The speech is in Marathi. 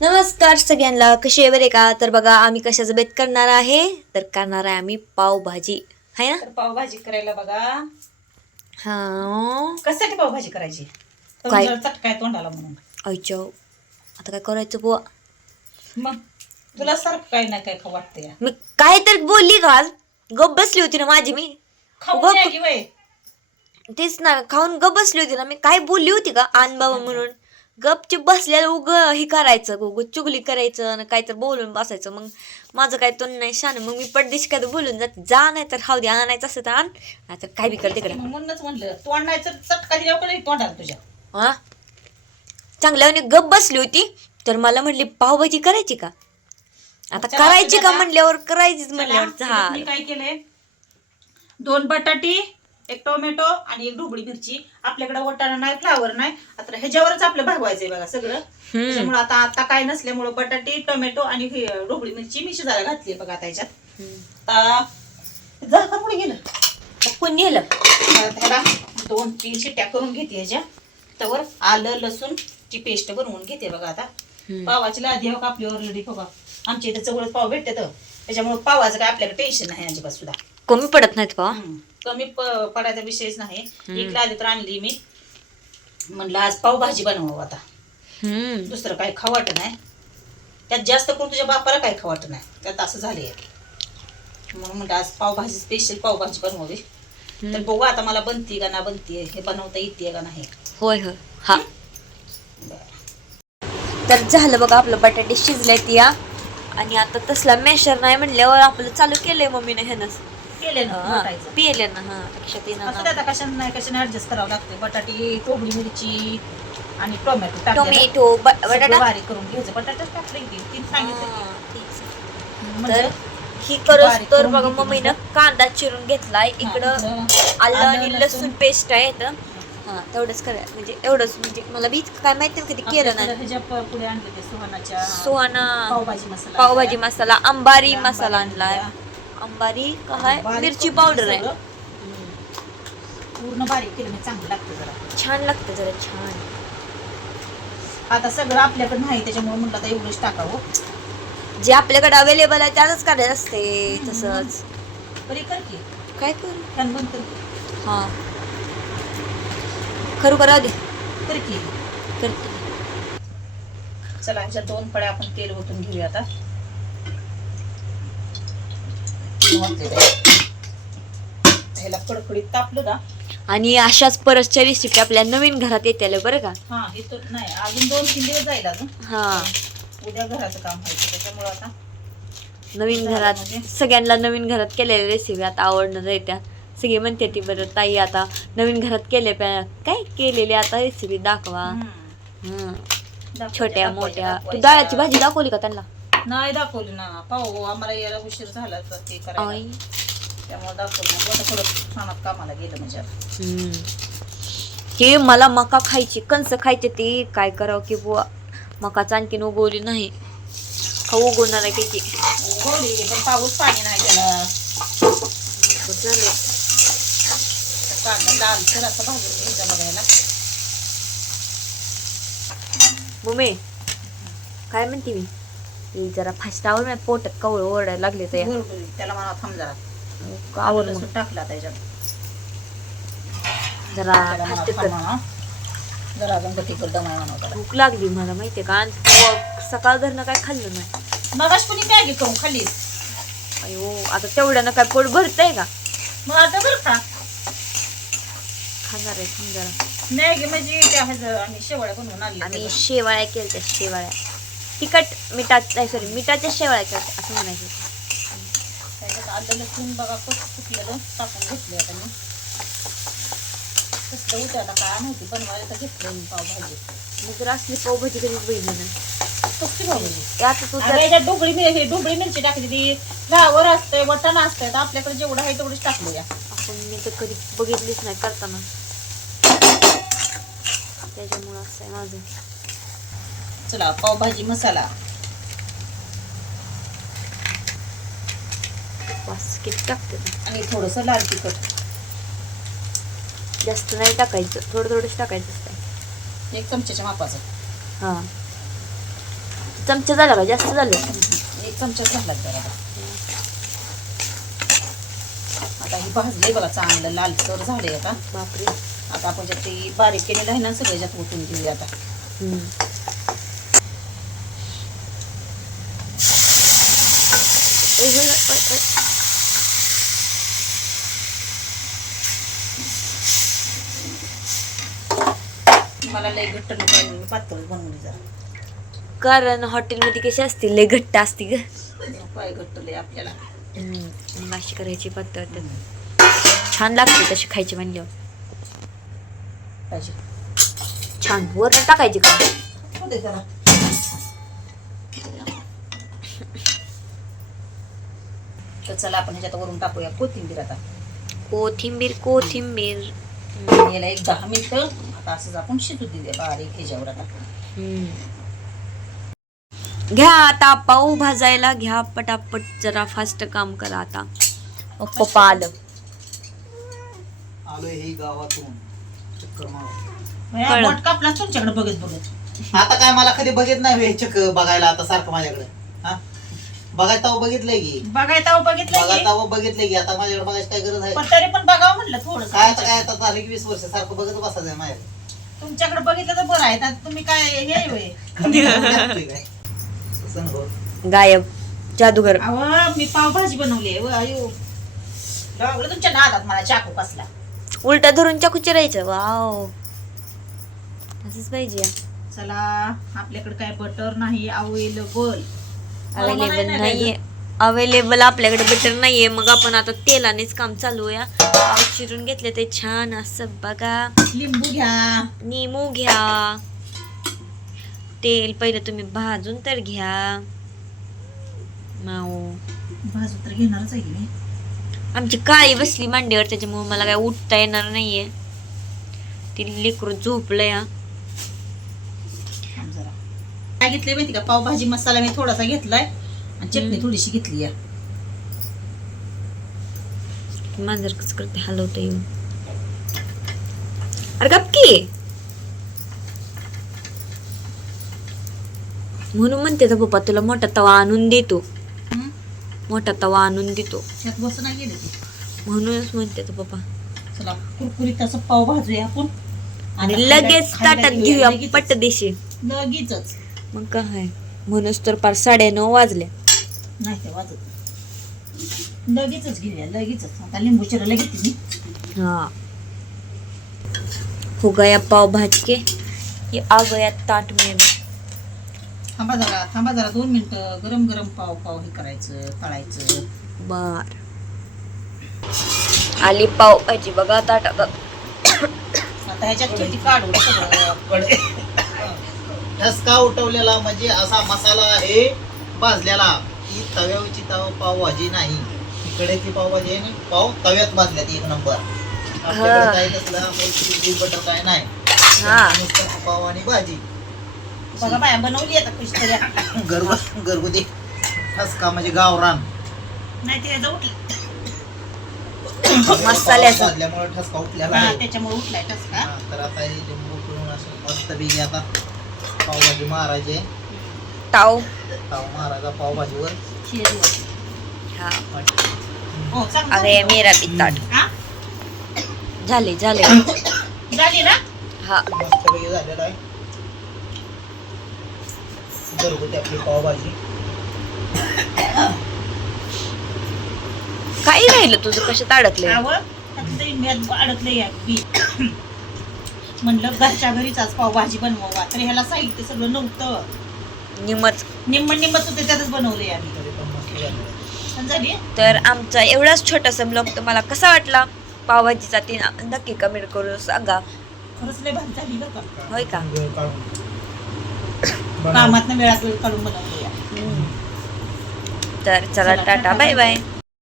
नमस्कार सगळ्यांना, कशी आहे बरे का? तर बघा आम्ही कशाचं बेत करणार आहे, तर करणार आहे आम्ही पावभाजी, आहे ना? तर पावभाजी करायला बघा. हा कशासाठी पावभाजी करायची? काय चटकाय तोंडाला म्हणून. आईच्या आता काय करायचं बुवा? मग तुला सारखं काय नाही काय खाऊ वाटतंय. मी काय तर बोलली का? गप बसली होती ना माझी मी. खाऊ गप द्या की बाई. तेच ना, खाऊन गप बसली होती ना मी. काय बोलली होती का आण बाबा म्हणून? गपचूप बसल्याला हे करायचं, उग चुगली करायचं आणि काय तर बोलून बसायचं. मग माझं काय तोंड नाही शान, मग मी पडदिश काय तर बोलून जाते. जा नाही तर खाऊ दे, आणायचं असं तर आण, नाही तर काय बी कर तिकडे. मग म्हणूनच म्हणलं तोंड नाही तर चटका दिल्यावर का तोंडाला तुझ्या. हा चांगल्याने गप बसली होती तर मला म्हटली पावभाजी करायची का? आता चला, करायची का चला. म्हणल्यावर करायचीच म्हणल्यावर मी झालं. काय केलंय, 2 बटाटी, 1 टोमॅटो आणि 1 ढोबळी मिरची. आपल्याकडे वाटाणा नाही, फ्लावर नाही, आता ह्याच्यावरच आपलं भागवायचंय बघा सगळं. त्याच्यामुळे आता काय नसल्यामुळे बटाटी, टोमॅटो आणि ढोबळी मिरची मी शिजायला घातली बघा. आता ह्याच्यात आता झाकण पुढे गेलं, कोण नेलं? त्याला 2-3 शिट्ट्या करून घेते. ह्याच्या त्यावर आलं लसूण ची पेस्ट बनवून घेते बघा. आता पावाची लादी हो का आपली ऑलरेडी बघा, आमच्या इथे जवळच पाव भेटतात, त्याच्यामुळे पावाचं काय आपल्याकडे टेन्शन नाही अजिबात सुद्धा. कमी पडत नाहीत पाव? कमी पडायचा विषयच नाही. एक लादी तर आणली मी, म्हणलं आज पावभाजी बनवावं. आता दुसरं काही खाऊ वाटत नाही त्यात, जास्त करून तुझ्या बापाला काही खाऊ वाटत नाही त्यात, असं झालंय. म्हणून म्हणलं आज पावभाजी, स्पेशल पावभाजी बनवावी. तर बघू आता मला बनती का ना बनतीये, हे बनवता येते का नाही. होय होय हा. तर झालं बघा, आपलं बटाटे शिजले या. आणि आता तसला मेशर नाही म्हणल्यावर आपलं चालू केलंय मम्मीने ह्यानंच केले ना पिले ना. हा लक्षात येणार. आता कशाने नाही कशाने ऍडजस्ट करावं लागते. बटाटी, टोबळी मिरची आणि टोमॅटो टोमॅटो बटाटा बारीक करून घ्यायचं. बटाटाच टाकले तीन सांगितलं. तर ही करूस तर बघा मम्मीनं कांदा चिरून घेतलाय. इकडं आलं आणि लसूण पेस्ट आहे इथं. हा तेवढंच करायचं, म्हणजे एवढंच, म्हणजे मला बी काय माहिती कधी केलं नाही. ह्याच्या पुढे आणलं ते सुहाना पावभाजी मसाला, अंबारी मसाला आणलाय. अंबारी काय मिरची पावडर आहे. पूर्ण बारीक केलं चांगलं लागतं, जरा छान लागतं, जरा छान. आता सगळं आपल्याकडे नाही त्याच्यामुळे म्हणलं आता एवढंच टाकावं. जे आपल्याकडे अवेलेबल आहे त्यातच करायचं असते. तसंच बरी कर की, काय करू फॅन बंद कर. हा खरू करा दे कर की. करते. चला ह्याच्या 2 पळ्या आपण तेल ओतून घेऊया. आता ह्याला कडकडीत तापलं का. आणि अशाच परतच्या रेसिपी आपल्या नवीन घरात येते बरं का. हा हे तर नाही, अजून 2-3 दिवस जाईल. अजून हा उद्या घराचं काम व्हायचं, त्याच्यामुळे आता नवीन घरात सगळ्यांना नवीन घरात केलेल्या रेसिपी आता आवडणार आहे. त्या सगळी म्हणते ती बरं ताई आता नवीन घरात काय केलेली आता रेसिपी दाखवा. छोट्या मोठ्या. तू डाळाची भाजी दाखवली का त्यांना? नाही दाखवली ना, पाहू आम्हाला यायला उशीर झाला तर ते करायला, त्यामुळे दाखवलं नाही. थोडं छानात कामाला गेलं म्हणजे. हे मला मका खायची, कणस खायचे, ते काय करावं की बुवा, मकाच आणखीन उगवली नाही. उगवणार आहे किती उगवली पण पाऊस पाणी नाही त्याला. कांदा लालसर असं भाजून घ्यायचा बघायला. मम्मी काय म्हणते मी, जरा फास्टावर मी पोटात कवळ ओरडायला लागले तर त्याला मला थांब जरा आवड टाकला त्याच्यात जरा फास्ट कर. जरा अजून तिखट दमाय बनवता. भूक लागली मला माहितीये का, सकाळ धरणं काय खाल्लं नाही. मगाच कुणी मॅगी करून खाल्ली. अयो आता तेवढ्यानं काय पोट भरतंय का? मग आता बरं का खाणार आहे जरा मॅगी म्हणजे आम्ही शेवाळ्या बनवून आणल्या. आम्ही शेवाळ्या केल्या, शेवाळ्या तिखट सॉरी मिठाच्या शेवाळ्या केल्या असं म्हणायचं. त्याच्यात आलं लसूण बघा कसं सुकलेलं टाकून घेतले. आता मी कसं होतं आता काय माहिती, बनवायला तर घेतलं मी पावभाजी. मी जर असली पावभाजी कधीच बघितली नाही. कसली पावभाजी? आता तू याच्यात ढोबळी मिरची टाकली, ती फ्लावर असतंय, वाटाणा असतंय, आपल्याकडे जेवढं आहे तेवढंच टाकलं. या आपण मी तर कधी बघितलीच नाही करताना, त्याच्यामुळं असं आहे माझं. चला पावभाजी मसाला वास किती टाकते आणि थोडंसं लाल तिखट. जास्त नाही टाकायचं, थोडंच टाकायचं असतं. 1 चमच्याच्या मापाचं. हां चमचा झाला का जास्त झालं? 1 चमचा झाला जरा. आता ही भाजले बघा चांगलं लालसर झाले. आता बापरे. आता आपण ज्यात ते बारीक केलेलं आहे ना सगळं ज्यात ओतून घेऊया आता. मला लई घट्ट नको, मी पातळ बनवली जरा. कारण हॉटेलमध्ये कशी असते लय घट्ट असते ग. काय घट्ट लय आपल्याला. मग अशी करायची पातळ तर छान लागते तशी खायची म्हणल्यावर. पाहिजे छान वरण टाकायची का? हो दे जरा. तर चला आपण ह्याच्यात वरून टाकूया कोथिंबीर आता. कोथिंबीर कोथिंबीर. याला 10 मिनिटं आता असंच आपण शिजू देऊया बारीक ह्याच्यावर आता. घ्या आता पाव भाजायला घ्या पटापट, जरा फास्ट काम करा आता. पप्पा आलं. ही गावातून चक्कर मारून. या बोट कापला तुमच्याकडे बघत बघत. आता काय मला कधी बघित नाही हे चक्क बघायला आता सारखं माझ्याकडे. हा बघायला ताव बघितलंय की बघायला बघितलं बघायला ताव बघितलंय की आता माझ्याकडे बघायची काय गरज आहे? पण तरी पण बघावं म्हणलं थोडं. काय आता काय आता झाली 20 वर्ष सारखं बघत बसायचं माझ्याकडे. तुमच्याकडे बघितलं तर बरं आहे. आता तुम्ही काय हे होय. कमी लागतोय काय? तसं नको. गायब जादूगर. अहो मी पावभाजी बनवली आहे. अयो लागलं तुमच्या नादात मला चाकू कसला. उलटा धरून चाकू चिरायचं. वाव असंच पाहिजे. चला आपल्याकडे काय बटर नाही अवेलेबल. अवेलेबल आपल्याकडे बटर नाहीये. मग आपण आता तेलानेच काम चालूया. पाव चिरून घेतले ते छान असं बघा. लिंबू घ्या, निमू घ्या. तेल पहिलं तुम्ही भाजून तर घ्या. माऊ भाजू तर घेणारच आहे की नाही. आमची काळी बसली मांडीवर त्याच्यामुळे मला काय उठता येणार नाहीये. ती लेकरू झोपलंय. जरा काय घेतलंय माहिती का? पावभाजी मसाला मी थोडासा घेतलाय आणि चटणी थोडीशी घेतली आहे. मांजर कसं करते हलवत येऊन. अरे गपकी म्हणून म्हणते तर पप्पा तुला मोठा तवा आणून देतो. मोठा तवा आणून देतो त्यात बस नाही गेले ते. म्हणूनच म्हणते तर पप्पा. चला कुरकुरीत असं पाव भाजूया आपण आणि लगेच ताटात घेऊया पटदेशी. लगेचच. मग काय म्हणूनच तर पार 9:30 वाजल्या. नाही ते वाजत. लगेचच घेऊया लगेचच. आता लिंबू चिरायला घेते मी. हाँ हो गया पाव भाज के. ये आ गया ताट में. थांबा जरा 2 मिनिटं. गरम गरम पाव हे करायचं तळायचं. बर आली पाव भाजी बघा ताटात. आता ह्याच्यात छोटी काढून सगळं. ठसका उठवलेला म्हणजे असा मसाला आहे भाजलेला. ही तव्यावरची पावभाजी नाही. इकडेची पावभाजी आहे ना पाव तव्यात भाजल्यात 1 नंबर. आपल्याकडे काही नसलं आपण बटर काय नाही. नुसतं पाव आणि भाजी. बघा बाया बनवली आता कशी तरी. घरगुती ठसका म्हणजे गावरान. नाही ते उठलं मसाल्याचा भाजल्यामुळे ठसका उठलेला आहे. त्याच्यामुळे उठलाय ठसका. तर आता हे लिंबू पिळून असं मस्त पैकी आता पावभाजी मारायची. ताव मारायचा पावभाजीवर. हा हो अरे मेरा भी ताट झाले झाली ना. हा मस्त पैकी झालेला आहे घरगुती आपली पावभाजी. काही राहिलं तुझं कशात अडकलंय? अडकलंय म्हणलं घरच्या घरीच आज पावभाजी बनवावा. तर ह्याला साहित्य सगळं नव्हतं. निम्मच होते त्यातच बनवलंय आम्ही. तरी पण मस्त झाली. झाली. तर आमचा एवढाच छोटासा ब्लॉग तुम्हाला कसा वाटला पावभाजीचा ते नक्की कमेंट करून सांगा. खरंच लय भारी झाली बरं का. होय का? वेळ काढून कामात वेळात वेळ काढून बनवलंय. तर चला टाटा बाय बाय.